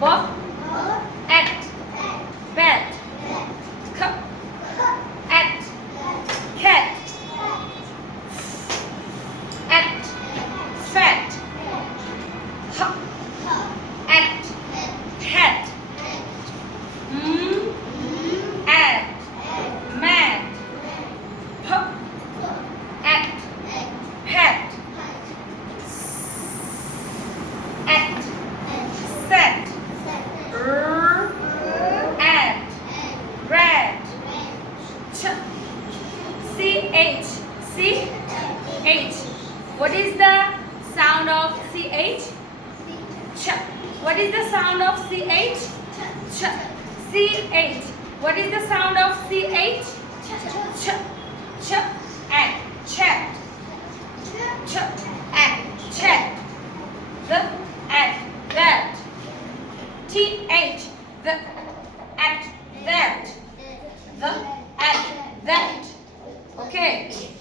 Buff. At. Bat. Cup. At. Cat. At. Fat. Hop. At. Hat. At. Mad. Pup. At. Pet. At. Set. At. Red. CH. CH. What is the sound of CH? Ch. What is the sound of CH? Ch. CH. What is the sound of CH? Ch. Ch. And chat. Ch. And chat. The at that. TH. The at that. The at that. Okay.